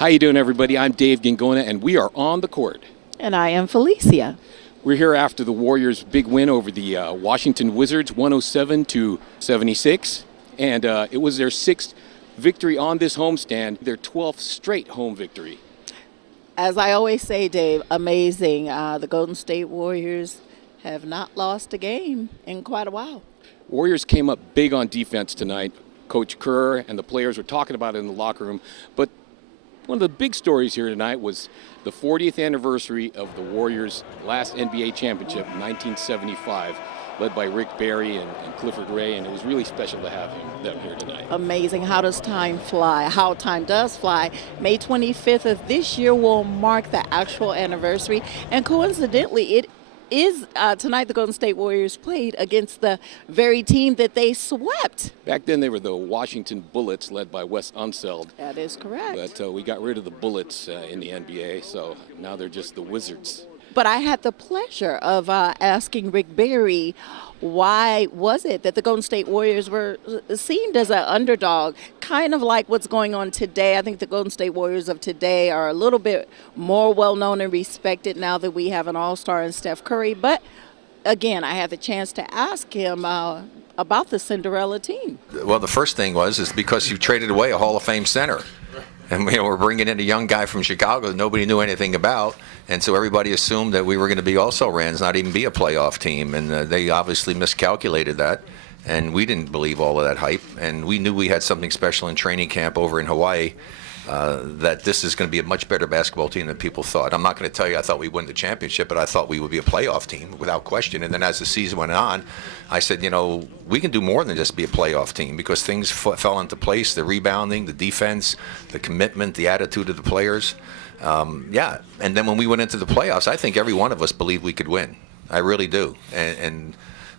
How you doing, everybody? I'm Dave Gingona, and we are on the court. And I am Felicia. We're here after the Warriors' big win over the Washington Wizards, 107-76, and it was their sixth victory on this homestand, their 12th straight home victory. As I always say, Dave, amazing. The Golden State Warriors have not lost a game in quite a while. Warriors came up big on defense tonight. Coach Kerr and the players were talking about it in the locker room, but one of the big stories here tonight was the 40th anniversary of the Warriors' last NBA championship in 1975, led by Rick Barry and Clifford Ray, and it was really special to have them here tonight. Amazing. How does time fly? How time does fly. May 25th of this year will mark the actual anniversary, and coincidentally, it is tonight the Golden State Warriors played against the very team that they swept. Back then they were the Washington Bullets, led by Wes Unseld. That is correct. But we got rid of the Bullets in the NBA, so now they're just the Wizards. But I had the pleasure of asking Rick Barry, why was it that the Golden State Warriors were seen as an underdog, kind of like what's going on today. I think the Golden State Warriors of today are a little bit more well-known and respected now that we have an all-star in Steph Curry. But, again, I had the chance to ask him about the Cinderella team. Well, the first thing is because you traded away a Hall of Fame center. And we're bringing in a young guy from Chicago that nobody knew anything about, and so everybody assumed that we were going to be also-rans, not even be a playoff team, and they obviously miscalculated that, and we didn't believe all of that hype, and we knew we had something special in training camp over in Hawaii, that this is going to be a much better basketball team than people thought. I'm not going to tell you I thought we'd win the championship, but I thought we would be a playoff team without question. And then as the season went on, I said, we can do more than just be a playoff team because things fell into place, the rebounding, the defense, the commitment, the attitude of the players. And then when we went into the playoffs, I think every one of us believed we could win. I really do. And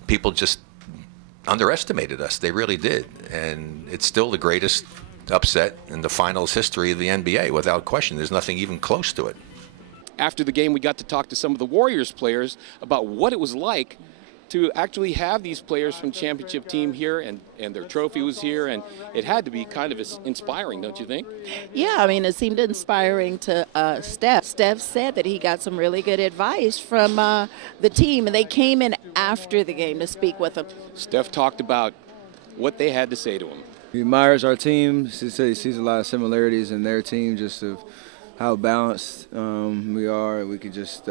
people just underestimated us. They really did. And it's still the greatest upset in the finals history of the NBA, without question. There's nothing even close to it. After the game, we got to talk to some of the Warriors players about what it was like to actually have these players from the championship team here, and their trophy was here, and it had to be kind of inspiring, don't you think? Yeah, I mean, it seemed inspiring to Steph. Steph said that he got some really good advice from the team, and they came in after the game to speak with him. Steph talked about what they had to say to him. He admires our team. He said he sees a lot of similarities in their team, just of how balanced we are. We could just,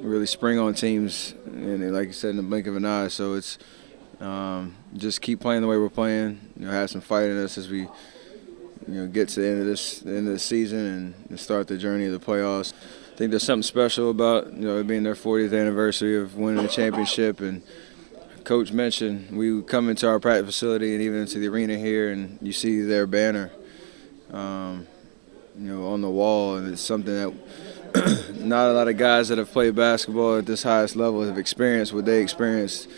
really spring on teams, and like you said, in the blink of an eye. So it's just keep playing the way we're playing. Have some fight in us as we, get to the end of the season and start the journey of the playoffs. I think there's something special about it being their 40th anniversary of winning the championship. And Coach mentioned we come into our practice facility and even into the arena here, and you see their banner, on the wall, and it's something that not a lot of guys that have played basketball at this highest level have experienced what they experienced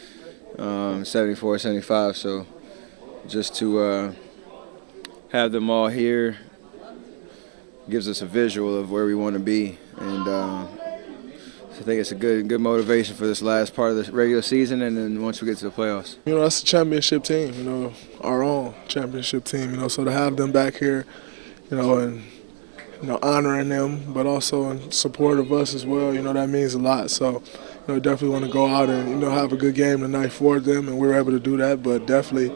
74, 75. So just to have them all here gives us a visual of where we want to be, and I think it's a good motivation for this last part of the regular season, and then once we get to the playoffs. That's a championship team, our own championship team, so to have them back here, and honoring them, but also in support of us as well, that means a lot. So, definitely want to go out and, have a good game tonight for them, and we were able to do that, but definitely,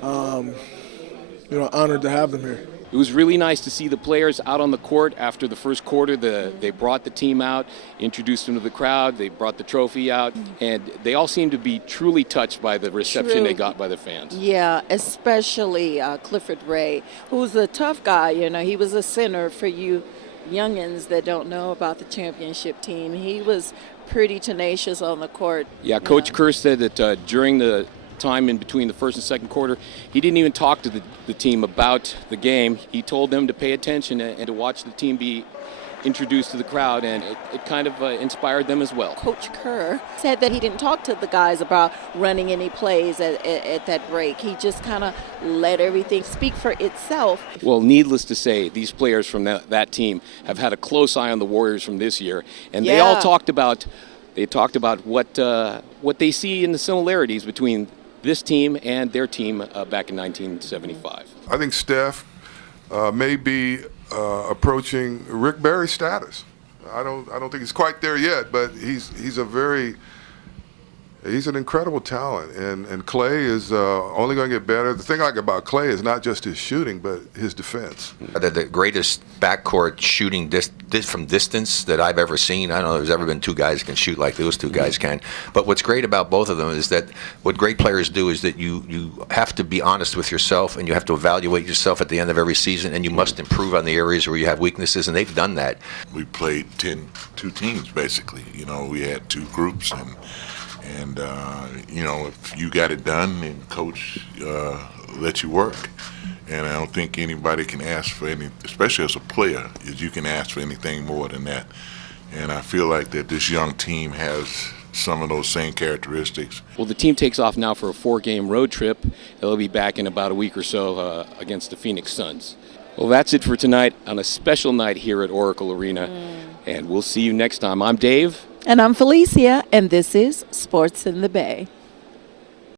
honored to have them here. It was really nice to see the players out on the court after the first quarter. They brought the team out, introduced them to the crowd, they brought the trophy out, and they all seemed to be truly touched by the reception they got by the fans. Yeah, especially Clifford Ray, who's a tough guy. He was a center for you youngins that don't know about the championship team. He was pretty tenacious on the court. Yeah, Coach Kerr said that during the time in between the first and second quarter, he didn't even talk to the team about the game. He told them to pay attention and to watch the team be introduced to the crowd, and it kind of inspired them as well. Coach Kerr said that he didn't talk to the guys about running any plays at that break. He just kind of let everything speak for itself. Well, needless to say, these players from that team have had a close eye on the Warriors from this year, and they all talked about what they see in the similarities between this team and their team back in 1975. I think Steph may be approaching Rick Barry's status. I don't think he's quite there yet, but he's an incredible talent, and Clay is only going to get better. The thing I like about Clay is not just his shooting, but his defense. They're the greatest backcourt shooting from distance that I've ever seen. I don't know if there's ever been two guys who can shoot like those two guys can. But what's great about both of them is that what great players do is that you have to be honest with yourself, and you have to evaluate yourself at the end of every season, and you must improve on the areas where you have weaknesses, and they've done that. We played two teams, basically. We had two groups, and if you got it done, then coach let you work. And I don't think anybody can ask for any, especially as a player, is you can ask for anything more than that. And I feel like that this young team has some of those same characteristics. Well, the team takes off now for a 4-game road trip. They'll be back in about a week or so against the Phoenix Suns. Well, that's it for tonight on a special night here at Oracle Arena. And we'll see you next time. I'm Dave. And I'm Felicia, and this is Sports in the Bay.